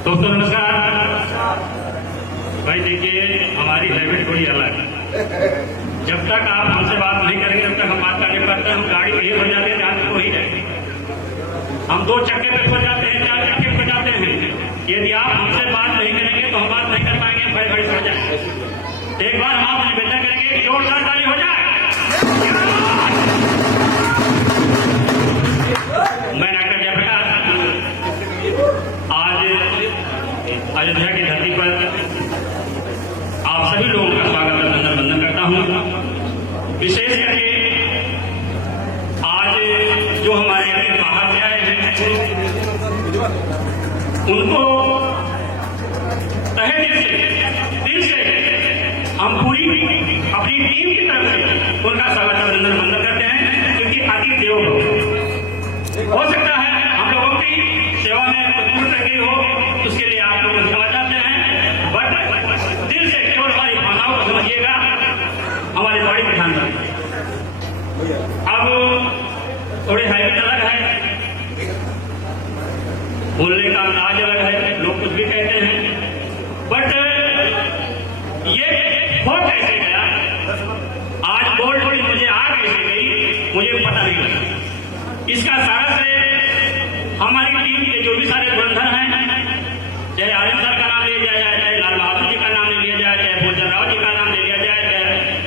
दोस्तों नमस्कार। भाई देखिए, हमारी हैबिट थोड़ी अलग है। जब तक आप हमसे बात नहीं करेंगे तब तक हम बात करने पड़ते हैं। हम गाड़ी पे ही हो जाते हैं जहाँ तक वही जाएंगे। हम 2 चक्के पे हो जाते हैं, 4 चक्के पे जाते हैं। यदि आप हमसे बात नहीं करेंगे तो हम बात नहीं कर पाएंगे, भाई भाई हो जाए। एक बार हम आपसे निवेदन करेंगे, जोरदार ताली हो जाए। मैं डॉक्टर जयप्रकाश आज अयोध्या की धरती पर आप सभी लोगों का स्वागत और वंदन करता हूं। विशेष करके आज जो हमारे यहाँ बाहर से आए हैं उनको तहे दिल से हम पूरी अपनी टीम की तरफ से उनका स्वागत और वंदन करते हैं, क्योंकि आदि देव हो सकता है हम लोगों की सेवा में कुछ रही हो, उसके लिए आप लोग क्षमा चाहते हैं। बट दिल से केवल हमारी भावनाओं को समझिएगा। हमारे बड़ी प्रधानमंत्री अब थोड़े हैबिट अलग है, बोलने का अंदाज अलग है, लोग कुछ भी कहते हैं, बट ये हो कैसे गया, आज बोल थोड़ी मुझे आ कैसे गई, मुझे पता नहीं लगा। इसका सारा से हमारी टीम के जो भी सारे धुरंधर हैं, चाहे आर्यन सर का नाम लिया जाए, चाहे लाल बहादुर जी का नाम ले लिया जाए, चाहे भोजन राव जी का नाम ले लिया जाए,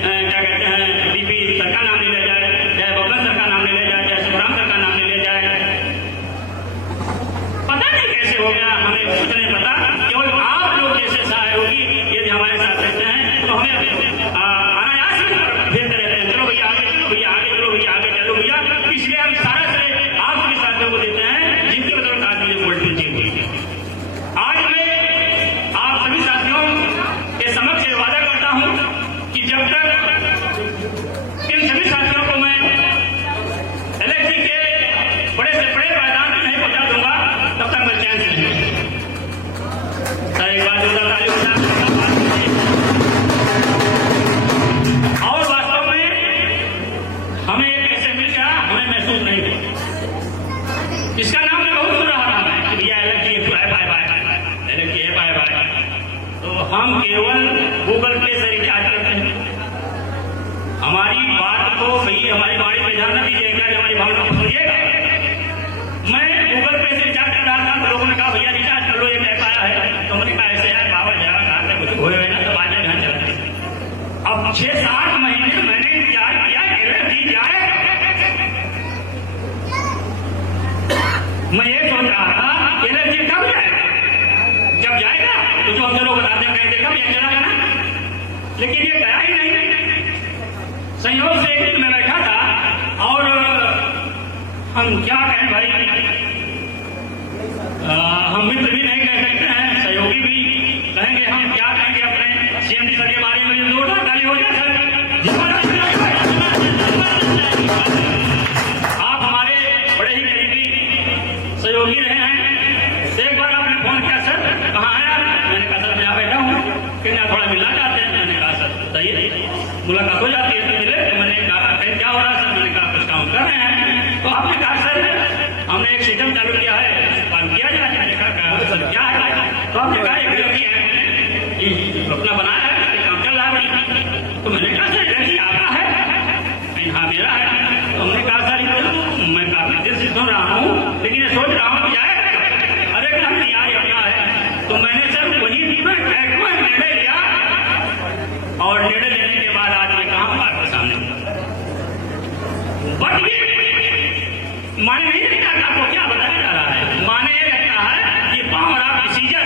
चाहे क्या कहते हैं डीपी सर का नाम ले लिया जाए, चाहे बबन सर का नाम ले लिया जाए, चाहे शिवराम सर का नाम ले लिया जाए। पता नहीं कैसे हो गया, हमें कुछ नहीं पता। केवल आप लोग जैसे सहयोगी यदि हमारे साथ रहते हैं तो हमें अनायास भेजते रहते हैं, चलो भैया आगे चलो, भैया आगे चलो, भैया आगे चलो भैया। इसलिए हम सारा श्रेय आप सभी साथियों को देते हैं जिनके बदौलत आज मुझे गोल्ड मेडल जीत हुई। आज मैं आप सभी साथियों के समक्ष वादा करता हूं कि जब तक इन सभी साथियों को मैं एलएचजी के बड़े से बड़े मैदान में नहीं पहुंचा दूंगा, तब तक मैं चैन से नहीं। एक बार जोरदार ताली हो जाए। और वास्तव में हमें ये कैसे मिल गया, हमें महसूस नहीं हुआ। इसका नाम मैं बहुत सुन रहा था कि भैया एलएचजी है, बाय बाय, एलएचजी है, बाय बाय। तो हम केवल गूगल पे से रिचार्ज करते हैं। हमारी बात को भाई हमारी बाड़ी पे ध्यान न दीजिएगा, हमारी भावना को सुनिएगा। मैं गूगल पे से रिचार्ज कर रहा था तो लोगों ने कहा भैया रिचार्ज कर लो, ये कैसा है। तो मैंने कहा ऐसे यार बाबा जरा कहा से कुछ हुए हुए ना तो बाद में ध्यान चलते। अब 6-7 महीने मैंने इंतजार किया, दी जाए। मैं ये सोच रहा था एलएचजी कब जाएगा, जब जाएगा तो जो हम लोग बताते हैं देखा मैं चला ना, लेकिन ये गया ही नहीं। संयोग से एक दिन मैं बैठा था और हम क्या कहें भाई, हम मित्र भी नहीं कह सकते हैं, सहयोगी भी कहेंगे, हम क्या कहेंगे अपने सीएमडी सर के बारे में। जोरदार ताली हो जाए सर। आप हमारे बड़े ही करीबी सहयोगी रहे हैं। एक बार आपने फोन किया, सर कहाँ है आप? मैंने कहा सर मैं यहाँ बैठा हूँ, कि आप थोड़ा मिलना चाहते हैं? मैंने कहा सर बताइए। मुलाकात हो जाती है तो मिले। तो मैंने कहा क्या हो रहा है सर? मैंने कहा कुछ काम कर रहे हैं। तो आपने कहा सर हमने एक सिस्टम चालू किया है, काम किया जाए। मैंने कहा सर क्या है? तो आपने कहा एक लड़की है अपना बनाया है, काम चल रहा है। तो मैंने कहा सर लड़की आपका है? हाँ मेरा है। तो हमने कहा सर मैं काफी देर से सुन रहा हूँ, लेकिन सोच रहा हूँ कि आए। अरे हम यार अपना है। तो मैंने सर वही निर्णय लिया, और निर्णय लेने के बाद आज मैं कहाँ हूँ आपके सामने। बट ये माने नहीं लगता, आपको क्या बताया जा रहा है। माने ये लगता है कि पावर ऑफ डिसीजन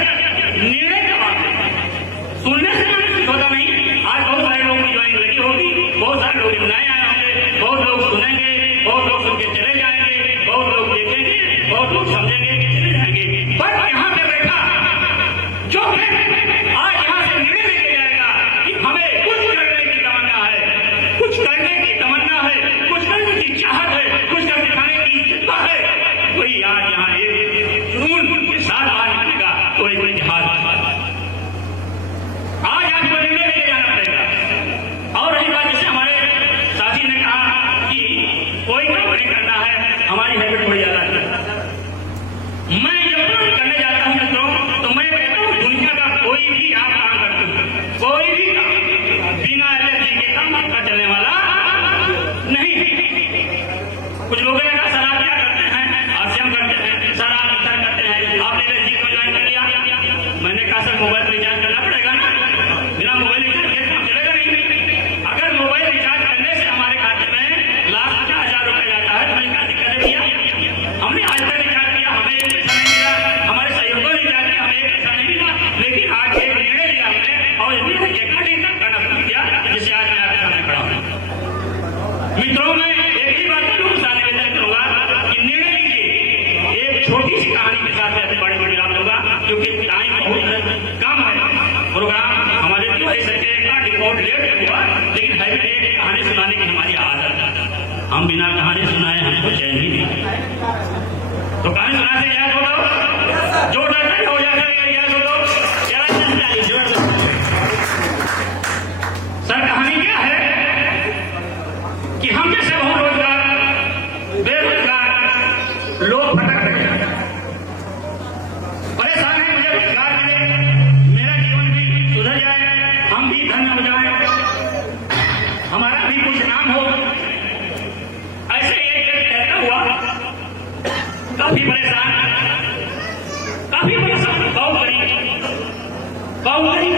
काफी परेशान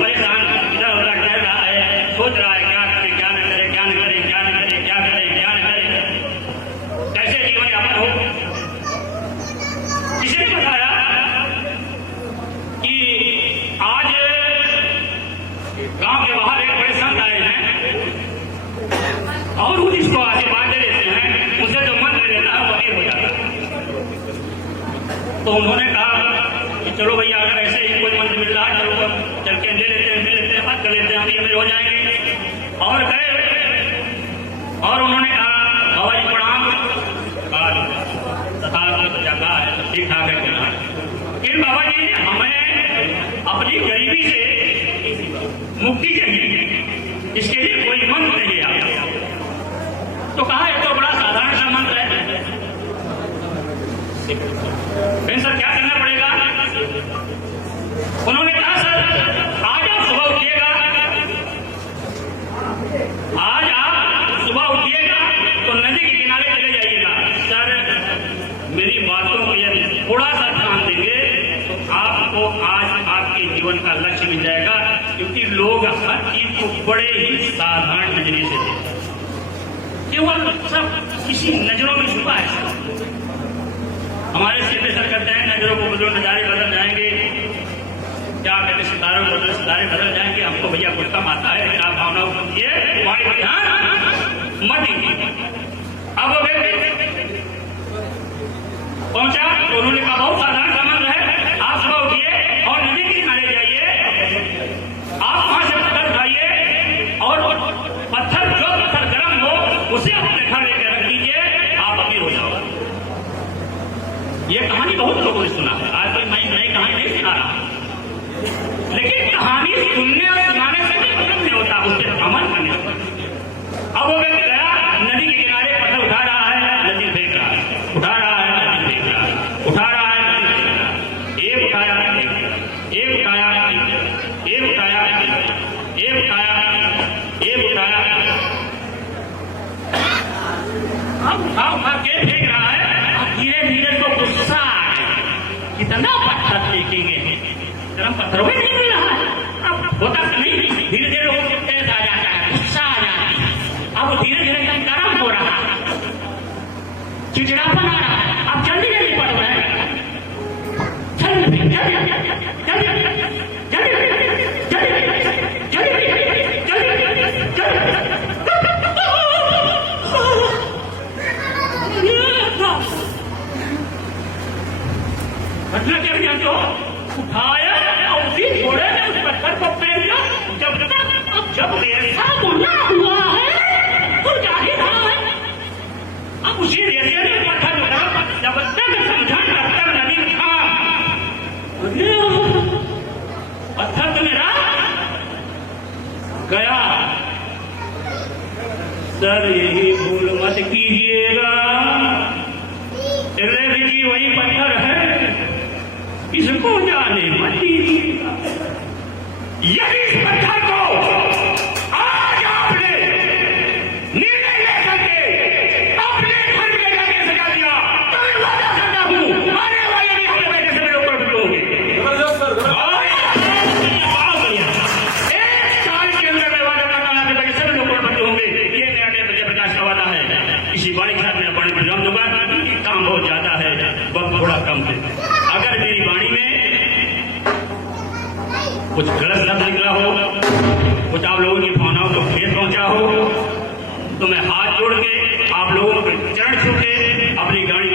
परेशान इधर उधर टहल रहा है, सोच रहा है क्या करे क्या न करे, क्या न करे, क्या न करे, क्या करे क्या न करे, कैसे जीवन यापन हो। किसी ने बताया कि आज गांव के बाहर एक बड़े संत आए हैं और वो जिसको आशीर्वाद दे देते हैं उसे जो मंत्र देता है वो अमीर हो जाता है। तो उन्होंने कहा कि चलो भैया अगर ऐसे ही कोई मंत्र मिल रहा है चलो चल के ले लेते हैं, मिल लेते हैं, बात कर लेते हैं, अमीर हो जाएंगे। और गए और उन्होंने कहा बाबा जी प्रणाम, तथा जगह है ठीक ठाक है। लेकिन बाबा जी हमें अपनी गरीबी से मुक्ति चाहिए, इसके लिए कोई मंत्र नहीं आता। तो कहा ये तो बड़ा साधारण सा मंत्र है, सर क्या करना पड़ेगा? उन्होंने कहा सर आज आप सुबह उठिएगा, आज आप सुबह उठिएगा तो नदी के किनारे चले जाइएगा। सर मेरी बातों को यदि थोड़ा सा ध्यान देंगे तो आपको आज आपके जीवन का लक्ष्य मिल जाएगा, क्योंकि लोग हर चीज को बड़े ही साधारण नजरिए से देखते हैं, केवल सब किसी नजरों में छुपा है। हमारे सिर पे सर करते हैं नजरों को बदलो नजारे बदल जाएंगे, क्या कहते सितारों बदल सितारे बदल जाएंगे। हमको भैया कुछ कम आता है, लेकिन आप भावनाओं को समझिए, हमारे ध्यान मत दीजिए। अब वो व्यक्ति पहुंचा तो उन्होंने कहा बहुत साधारण सा मंत्र है, आप सुबह उठिए और नदी के किनारे जाइए, आप वहां से पत्थर उठाइए और पत्थर जो पत्थर गर्म हो उसे अपने घर लेकर रख दीजिए, आप अमीर हो जाओगे। ये कहानी बहुत लोगों ने सुना है, आज कोई नई कहानी नहीं सुना रहा, लेकिन कहानी सुनने और सुनाने से भी मतलब नहीं होता, उसके अमल करने से। अब वो व्यक्ति गया नदी के किनारे, पत्थर उठा रहा है, नदी फेंक रहा है, उठा रहा है, नदी फेंक रहा है, उठा रहा है, नदी फेंक रहा है, एक उठाया, एक उठाया, एक उठाया, एक उठाया, एक उठाया, अब उठा के फेंक रहा है। धीरे धीरे तो गुस्सा आ गया, कितना पत्थर फेंकेंगे, गर्म पत्थरों में नहीं मिल रहा है। अब होता नहीं, धीरे धीरे लोगों को तेज आ जाता है, गुस्सा आ जाता है, अब धीरे धीरे एकदम गर्म हो रहा है, चिड़चिड़ापन आ रहा है। अब जल्दी जल्दी पड़ रहा है, जल्दी जल्दी जल्दी जल्दी जल्दी घटना क्या हुई जो उठाया और उसी घोड़े ने उस पत्थर को फेंक दिया। जब रेसा मुन्ना हुआ है तो जाहिर है अब उसी रेसे ने पत्थर उठा, जब तक समझा तब तक नदी उठा, पत्थर तो मेरा गया। सर यही भूल मत कीजिएगा, जी वही पत्थर है, इसको जाने मत दीजिएगा। यदि इस पत्थर को आज आपने निर्णय लेकर के अपने घर में जाके सजा दिया तो मैं वादा करता हूं आने वाले भी हमें बैठे से ऊपर बिठोगे। एक साल के अंदर मैं वादा करता हूं आपके बैठे सभी लोग ऊपर होंगे। ये मेरा प्रकाश का वादा है। इसी बाणी के साथ मैं बाणी पर जाऊं दूंगा, काम बहुत ज्यादा है, वक्त थोड़ा कम है। अगर मेरी वाणी में कुछ गलत शब्द निकला हो, कुछ आप लोगों की भावनाओं को ठेस पहुंचा हो, तो मैं हाथ जोड़ के आप लोगों के चरण छू के अपनी गाड़ी